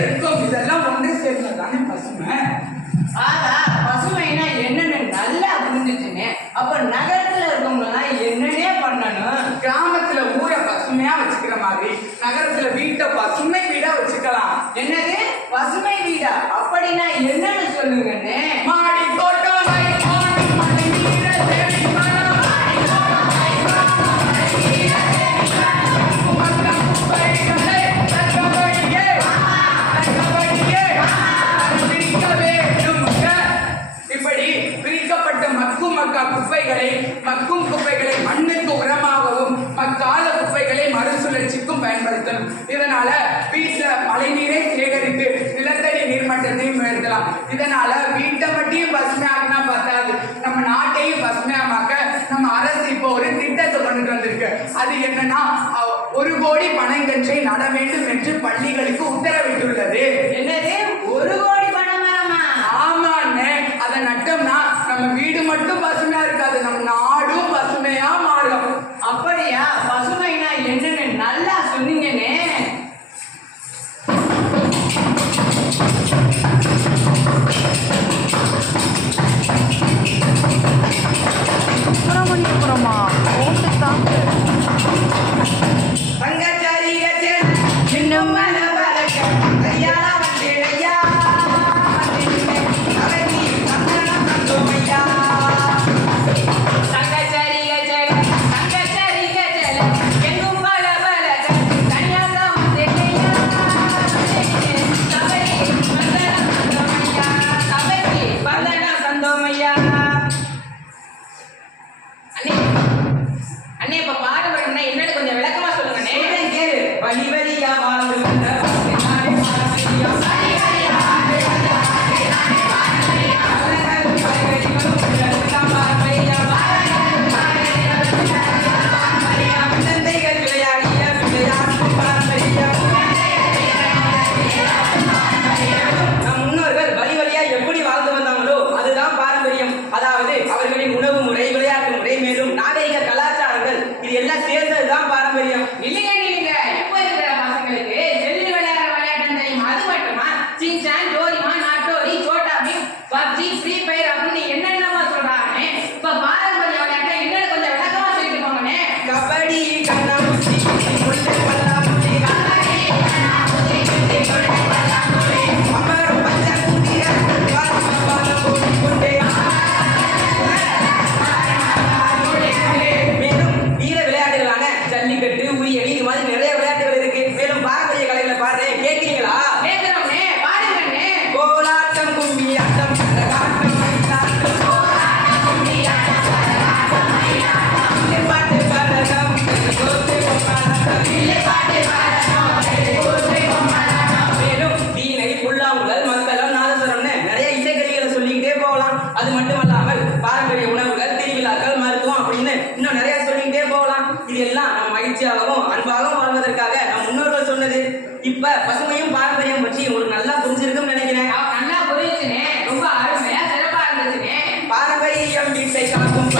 Because இதெல்லாம் ஒன்றே சேர்ந்தா தானே பசுமை? ஆதா பசுமைனா என்னன்னு நல்லா புரிஞ்சிச்சுன்னு. அப்ப நகரத்துல இருக்கவங்க எல்லாம் என்னன்னே பண்ணணும். கிராமத்துல ஊரை பசுமையா வச்சு இதனால வீட்டுல மழை நீரை சேகரித்து நிலத்தடி நீர்மட்டத்தையும் உயர்த்தலாம். இதனால வீட்டை மட்டும் பசுமையாக்குனா பத்தாது. நம்ம நாட்டையும் பசுமையாமாக்க நம்ம அரசு இப்போ ஒரு திட்டத்தை கொண்டு வந்திருக்கு. அது என்னன்னா ஒரு கோடி பனங்கன்றை நட வேண்டும் என்று பள்ளிகளுக்கு உத்தரவிட்டுள்ளது. என்னது? ஒரு கோடி பணமரமா ஆமாண்ணே. அதை நட்டோம்னா நம்ம வீடு மட்டும் அவர்களின் உணவு அன்பாக வாழ்வதற்காக நம் முன்னோர்கள் சொன்னது இப்ப பசுமையும் பாரம்பரியம் பற்றி உங்களுக்கு நல்லா புரிஞ்சிருக்கும் நினைக்கிறேன். நல்லா புரிஞ்சுனே ரொம்ப அருமையா சிறப்பா இருந்துச்சுனே. பாரம்பரியம் வீட்டை காக்கும்